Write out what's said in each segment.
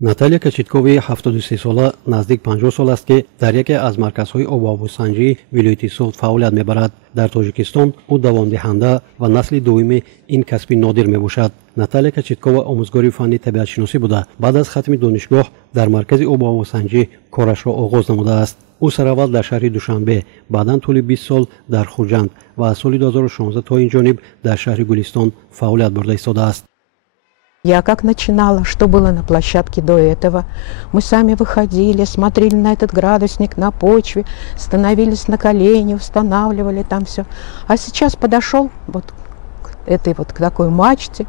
наталия качиткови 73 сола наздик 50 сол аст ки дар яке аз марказҳои обовусанҷии вилояти суғд фаъолият мебарад. дар тоҷикистон ӯ давомдиҳанда ва насли дуввуми ин касби нодир мебошад. наталия качиткова омӯзгори фанни табиатшиносӣ буда баъд аз хатми донишгоҳ дар маркази обовусанҷӣ корашро оғоз намудааст. ӯ сараввал дар шаҳри душанбе, баъдан тӯли 20 сол дар хуҷанд ва аз соли 2016 то инҷониб дар шаҳри гулистон фаъолият бурда истодааст. Я как начинала, что было на площадке до этого. Мы сами выходили, смотрели на этот градусник на почве, становились на колени, устанавливали там все. А сейчас подошел вот к такой мачте,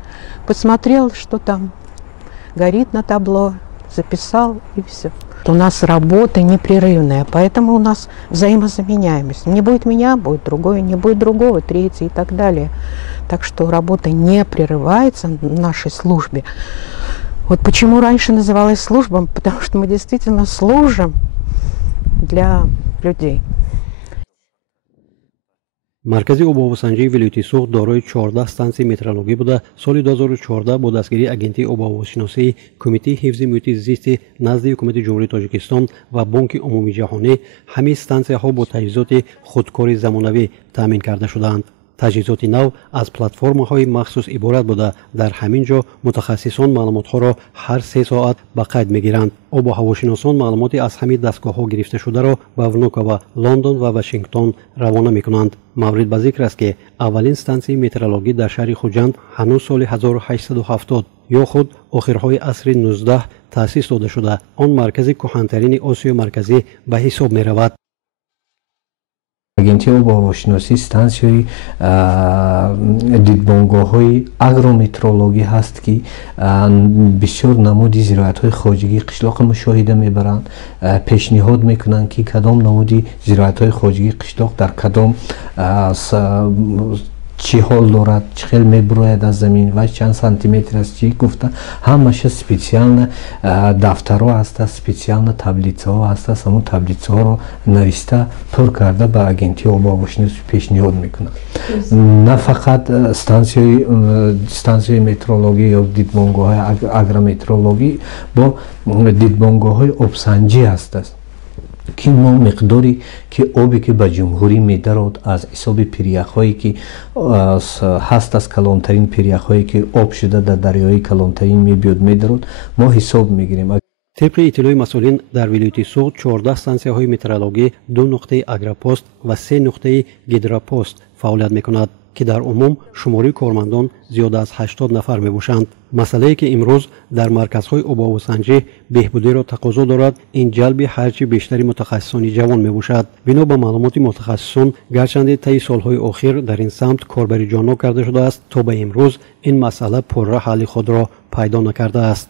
посмотрел, что там горит на табло, записал и все. У нас работа непрерывная, поэтому у нас взаимозаменяемость. Не будет меня, будет другой, не будет другого, третий и так далее. Так что работа не прерывается в нашей службе. Вот почему раньше называлась службой, потому что мы действительно служим для людей. маркази обовусанҷии вилояти суғд дорои 14 стансияи метеорологӣ буда соли 2014 бо дастгирии агентии обовушиносии кумитаи ҳифзи муҳити зисти назди ҳукумати ҷумҳурии тоҷикистон ва бонки умумии ҷаҳонӣ ҳамин стансияҳо бо таҷҳизоти худкори замонавӣ таъмин карда шудаанд. таҷҳизоти нав аз платформаҳои махсус иборат буда дар ҳамин ҷо мутахассисон маълумотҳоро ҳар 3 соат ба қайд мегиранд. обуҳавошиносон маълумоти аз ҳамин дастгоҳҳо гирифташударо ба внукова лондон ва вашингтон равона мекунанд. маврид ба зикр аст ки аввалин стансияи метеорологӣ дар шаҳри хуҷанд ҳанӯз соли 1870 ё худ охирҳои асри 19 таъсис дода шуда он маркази кӯҳантарини осиёи марказӣ ба ҳисоб меравад. агентии обовошиносӣ стансияи дидбонгоҳҳои агрометеорологӣ ҳаст ки бисёр намуди зироатҳои хоҷигии қишлоқро мушоҳида мебаранд, пешниҳод мекунанд ки кадом намуди зироатҳои хоҷигии қишлоқ дар кадом чӣ ҳол дорад, чӣ хел мебурояд аз замин ва чанд сантиметр аст, чӣ гуфта ҳамаша специална дафтарҳо ҳаста, специална таблицаҳо ҳаста. ҳамун таблицаҳоро нависта пур карда ба агентии обовошиносӣ пешниҳод мекунанд. на фақат стансияи метеорологӣ ё дидбонгоҳҳои агрометеорологӣ бо дидбонгоҳҳои обсанҷӣ ҳастааст ки мо миқдори ки обе ки ба ҷумҳурӣ медарод аз ҳисоби пиряхҳое ки ҳаст аз калонтарин пиряхҳое ки об шуда дар дарёи калонтарин мебиёд медарод мо ҳисоб мегирем. طبق اطلاع مسئولین در ولایت سوغد 14 ستانسیه‌های مترولوژی، 2 نقطه آگراپست و 3 نقطه گیدراپست فعالیت می‌کنند که در عموم شماری کارمندان زیاد از 80 نفر می‌باشند. مسئله‌ای که امروز در مرکزهای آب‌وسنجی بهبودی را تقاضا دارد، این جلب هرچی بیشتری متخصصان جوان می‌باشد. بنا به معلومات متخصصان، گرچند طی سال‌های اخیر در این سمت کاربری جانب کرده شده است، تا به امروز این مسئله پرراه حل خود را پیدا نکرده است.